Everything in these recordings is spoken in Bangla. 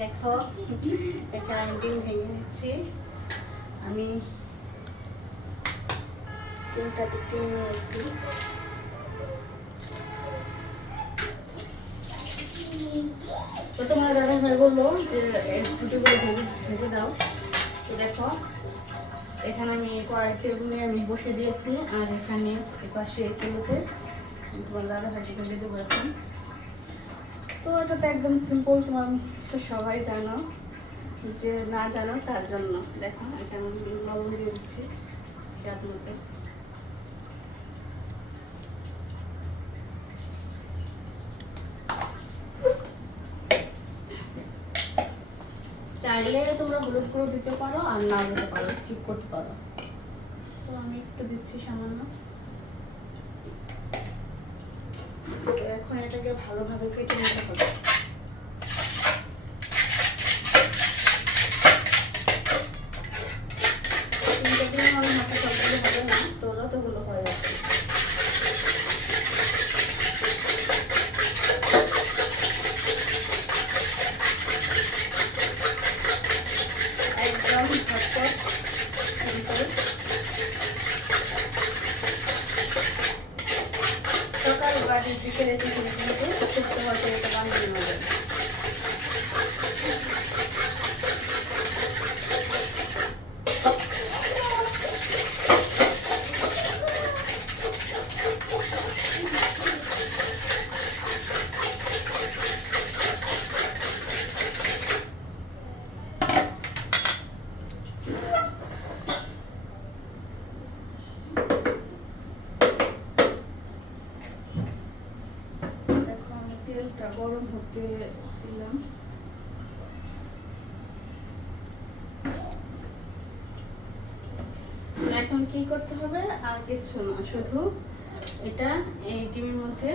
দেখো এখানে আমি ডিম ভেঙে নিচ্ছি। আমি 3টা ডিম নিয়েছি। তো তোমার দাদা ভাই বললো যে রুটিগুলো ভেজে দাও। তো দেখো এখানে আমি কড়াইতে আমি বসে দিয়েছি, আর এখানে এপাশে তেলতে তোমার দাদা ভাই ভেজে দেবো এখন। তো এটা তো একদম সিম্পল, তোমার তো সবাই জানো, যে না জানো তার জন্য। দেখো এখানে লবণ দিয়ে দিচ্ছি স্বাদ মতো। চাইলে তোমরা হলুদ গুঁড়ো দিতে পারো, আর না দিতে পারো, স্কিপ করতে পারো। তো আমি একটু দিচ্ছি সামান্য। তো এখন এটাকে ভালোভাবে কেটে নিতে হবে। তো যতগুলো হয় আর কি। একদম ঝটপট সিম্পল। সকাল বাড়ির দিকে রেখে কিন্তু খুব সহজে এটা বানিয়ে নেওয়া যাবে। তেলটা গরম হতে দিলাম। এখন কি করতে হবে? আর কিছু না, শুধু এটা এই ডিমের মধ্যে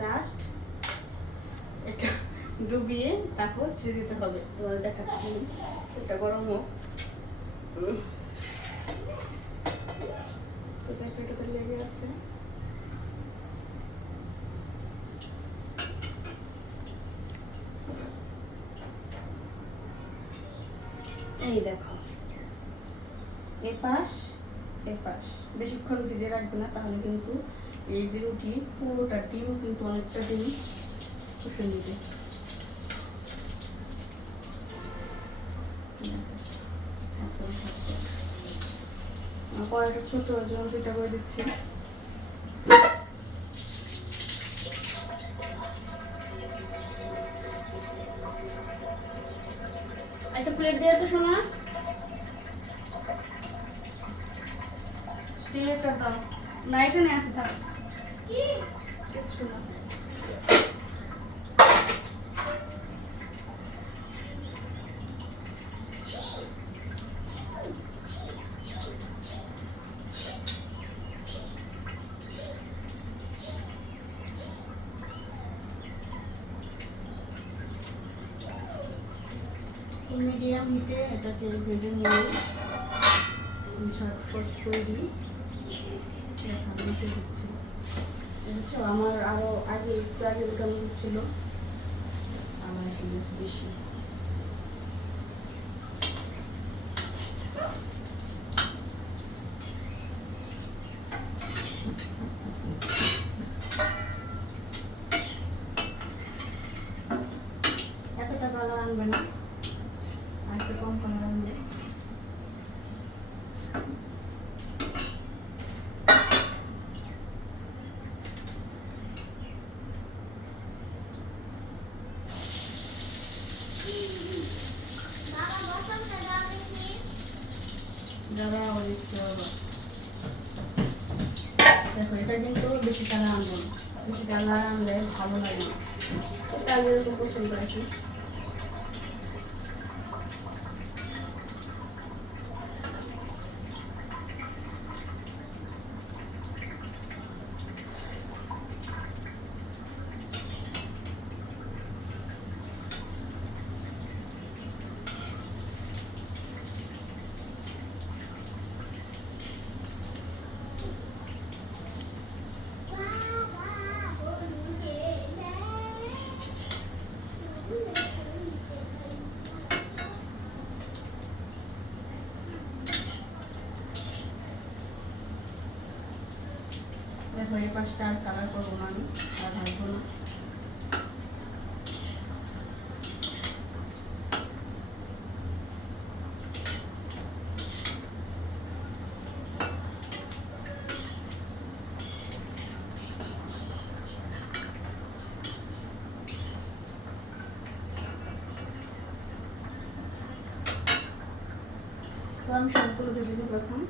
জাস্ট এটা ডুবিয়ে তারপর ছেড়ে দিতে হবে। তোমাদের দেখাচ্ছি, এটা গরম হোক। তো দেখো এটা লেগে আছে। এই দেখো এপাশ এপাশ বেশিক্ষণ ভিজে রাখবে না, তাহলে কিন্তু এই যে রুটি পুরোটা ডিম কিন্তু অনেকটা ডিম শুষে নিবে। কড়াইটা ছোট জন্য সেটা করে দিচ্ছি। একটা প্লেট দিয়ে তো শোনা, স্টিলেরটা দাও না, এখানে আছে থাক। কিছু না, মিডিয়াম হিটে এটাকে ভেজে নিয়ে ঝটপট তৈরি। বুঝছো, আমার আরো আগে একটু আগে কেমন ছিল, আমার বেশি। এতটা কালার আনবে না, আর একটু কম কালার আনবে। দেখো এটা কিন্তু বেশি কালার আনবো না, বেশি কালার আনলে ভালো লাগে না। তাই এরকম পছন্দ আর কি। দেখো এই পাশটা আর কালার করবো না, আমি আর ভাজবো না। তো আমি সবগুলো ভেজে নিব এখন।